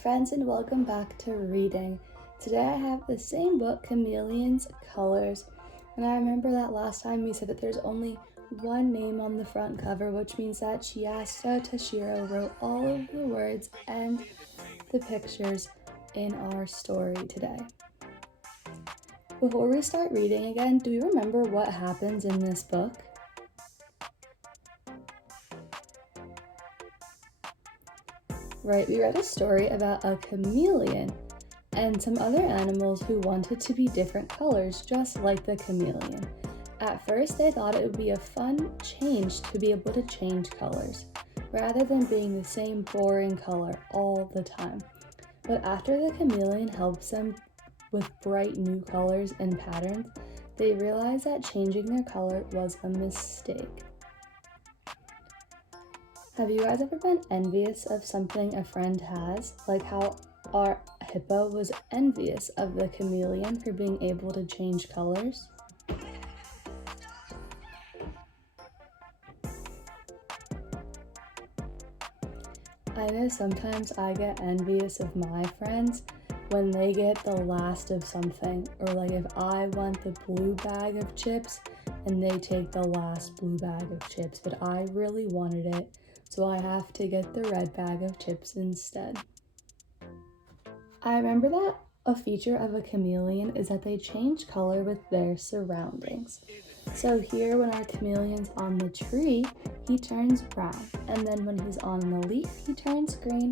friends, and welcome back to reading. Today I have the same book, Chameleon's Colors, and I remember that last time we said that there's only one name on the front cover, which means that Chiasa Tashiro wrote all of the words and the pictures in our story today. Before we start reading again, do you remember what happens in this book? Right, we read a story about a chameleon and some other animals who wanted to be different colors, just like the chameleon. At first, they thought it would be a fun change to be able to change colors, rather than being the same boring color all the time. But after the chameleon helps them with bright new colors and patterns, they realized that changing their color was a mistake. Have you guys ever been envious of something a friend has? Like how our hippo was envious of the chameleon for being able to change colors? I know sometimes I get envious of my friends when they get the last of something, or like if I want the blue bag of chips and they take the last blue bag of chips, but I really wanted it, so I have to get the red bag of chips instead. I remember that a feature of a chameleon is that they change color with their surroundings. So here when our chameleon's on the tree, he turns brown, and then when he's on the leaf, he turns green.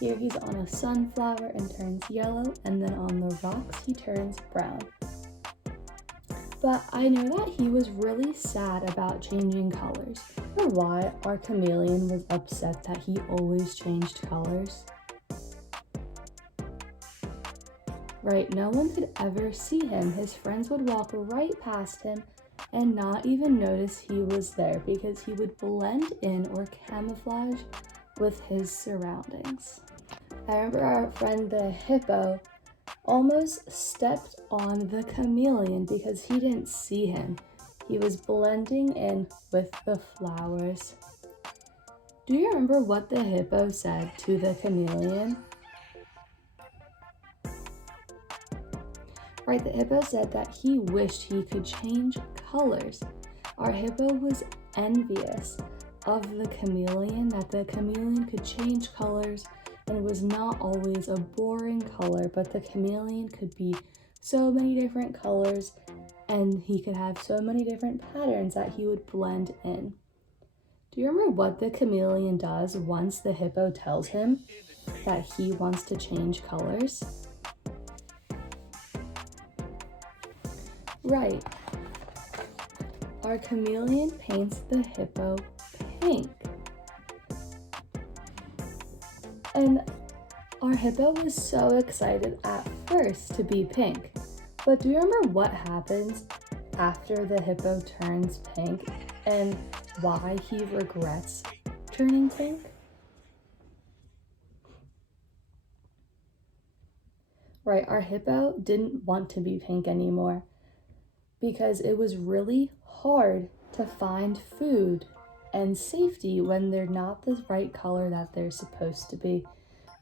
Here he's on a sunflower and turns yellow, and then on the rocks, he turns brown. But I know that he was really sad about changing colors. Or why our chameleon was upset that he always changed colors. Right, no one could ever see him. His friends would walk right past him and not even notice he was there because he would blend in or camouflage with his surroundings. I remember our friend the hippo almost stepped on the chameleon because he didn't see him. He was blending in with the flowers. Do you remember what the hippo said to the chameleon? Right, the hippo said that he wished he could change colors. Our hippo was envious of the chameleon, that the chameleon could change colors and it was not always a boring color, but the chameleon could be so many different colors and he could have so many different patterns that he would blend in. Do you remember what the chameleon does once the hippo tells him that he wants to change colors? Right. Our chameleon paints the hippo pink. And our hippo was so excited at first to be pink. But do you remember what happens after the hippo turns pink and why he regrets turning pink? Right, our hippo didn't want to be pink anymore because it was really hard to find food and safety when they're not the right color that they're supposed to be.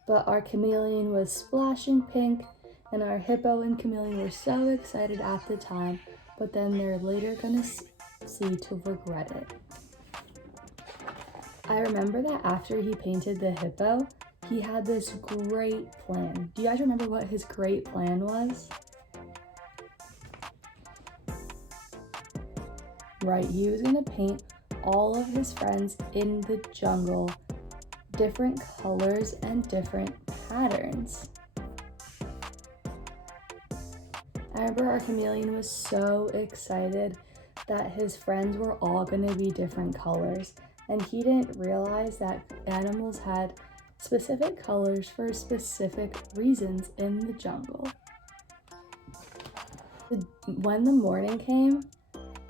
But our chameleon was splashing pink, and our hippo and chameleon were so excited at the time, but then they're later gonna see to regret it. I remember that after he painted the hippo, he had this great plan. Do you guys remember what his great plan was? Right, he was gonna paint all of his friends in the jungle different colors and different patterns. I remember our chameleon was so excited that his friends were all gonna be different colors, and he didn't realize that animals had specific colors for specific reasons in the jungle. When the morning came,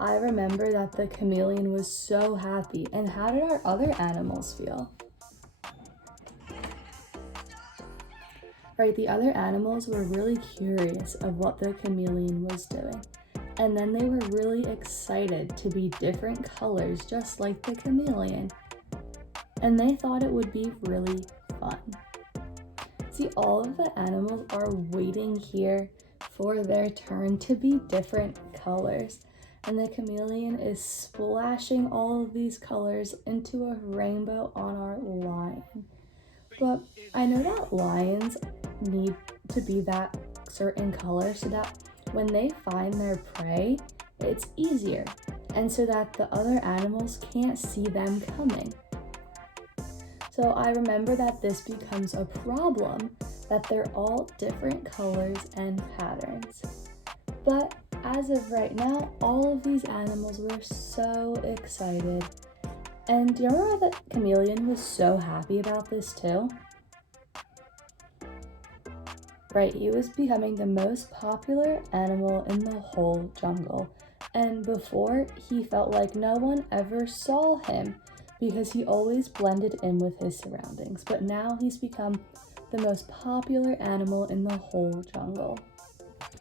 I remember that the chameleon was so happy. And how did our other animals feel? Right, the other animals were really curious of what the chameleon was doing. And then they were really excited to be different colors, just like the chameleon. And they thought it would be really fun. See, all of the animals are waiting here for their turn to be different colors. And the chameleon is splashing all of these colors into a rainbow on our lion. But I know that lions need to be that certain color so that when they find their prey, it's easier, and so that the other animals can't see them coming. So I remember that this becomes a problem, that they're all different colors and patterns. But as of right now, all of these animals were so excited. And do you remember that Chameleon was so happy about this too? Right, he was becoming the most popular animal in the whole jungle. And before, he felt like no one ever saw him because he always blended in with his surroundings. But now he's become the most popular animal in the whole jungle.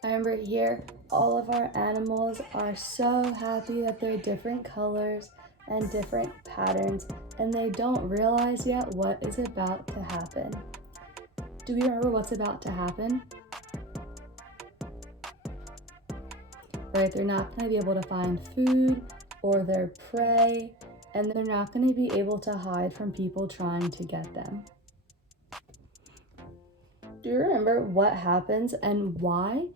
I remember here, all of our animals are so happy that they're different colors and different patterns, and they don't realize yet what is about to happen. Do we remember what's about to happen? Right, they're not going to be able to find food or their prey, and they're not going to be able to hide from people trying to get them. Do you remember what happens and why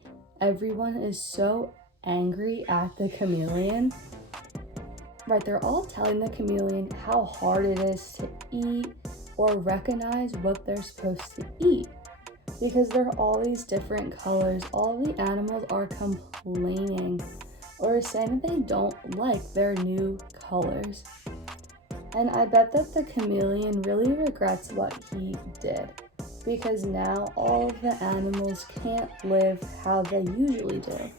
everyone is so angry at the chameleon? Right, they're all telling the chameleon how hard it is to eat or recognize what they're supposed to eat. Because there are all these different colors, all the animals are complaining or saying that they don't like their new colors. And I bet that the chameleon really regrets what he did, because now all of the animals can't live how they usually do.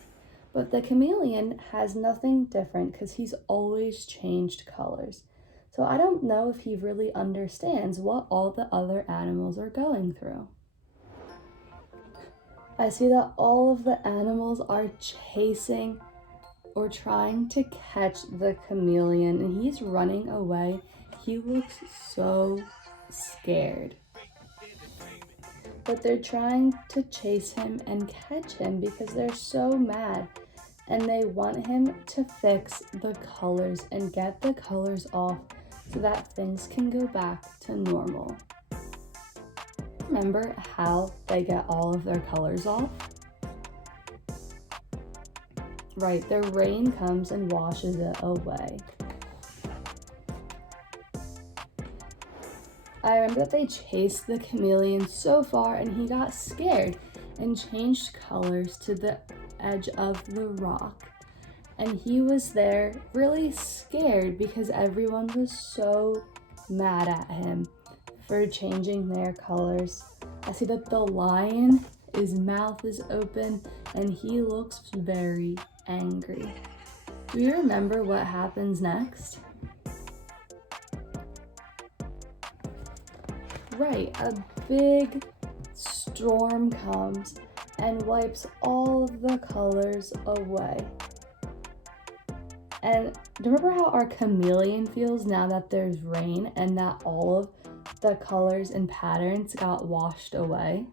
But the chameleon has nothing different because he's always changed colors. So I don't know if he really understands what all the other animals are going through. I see that all of the animals are chasing or trying to catch the chameleon, and he's running away. He looks so scared. But they're trying to chase him and catch him because they're so mad, and they want him to fix the colors and get the colors off so that things can go back to normal. Remember how they get all of their colors off? Right, the rain comes and washes it away. I remember that they chased the chameleon so far and he got scared and changed colors to the edge of the rock. And he was there really scared because everyone was so mad at him for changing their colors. I see that the lion, his mouth is open and he looks very angry. Do you remember what happens next? Right, a big storm comes and wipes all of the colors away. And do you remember how our chameleon feels now that there's rain and that all of the colors and patterns got washed away?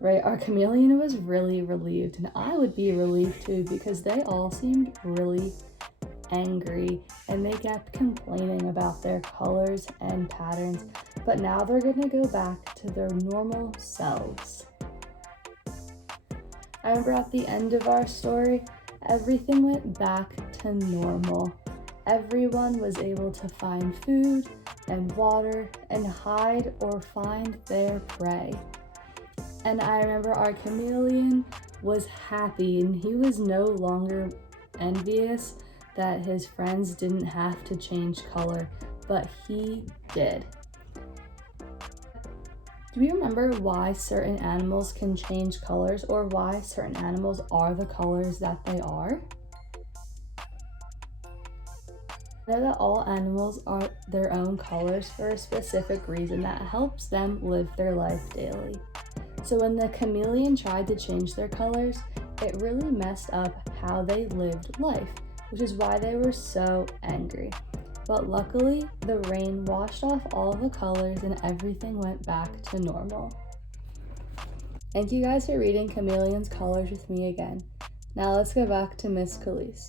Right, our chameleon was really relieved, and I would be relieved too because they all seemed really angry and they kept complaining about their colors and patterns, but now they're gonna go back to their normal selves. I remember at the end of our story, everything went back to normal. Everyone was able to find food and water and hide or find their prey. And I remember our chameleon was happy and he was no longer envious that his friends didn't have to change color, but he did. Do you remember why certain animals can change colors or why certain animals are the colors that they are? I know that all animals are their own colors for a specific reason that helps them live their life daily. So when the chameleon tried to change their colors, it really messed up how they lived life, which is why they were so angry. but luckily the rain washed off all the colors and everything went back to normal. Thank you guys for reading Chameleon's colors with me again. Now let's go back to Miss Kelis.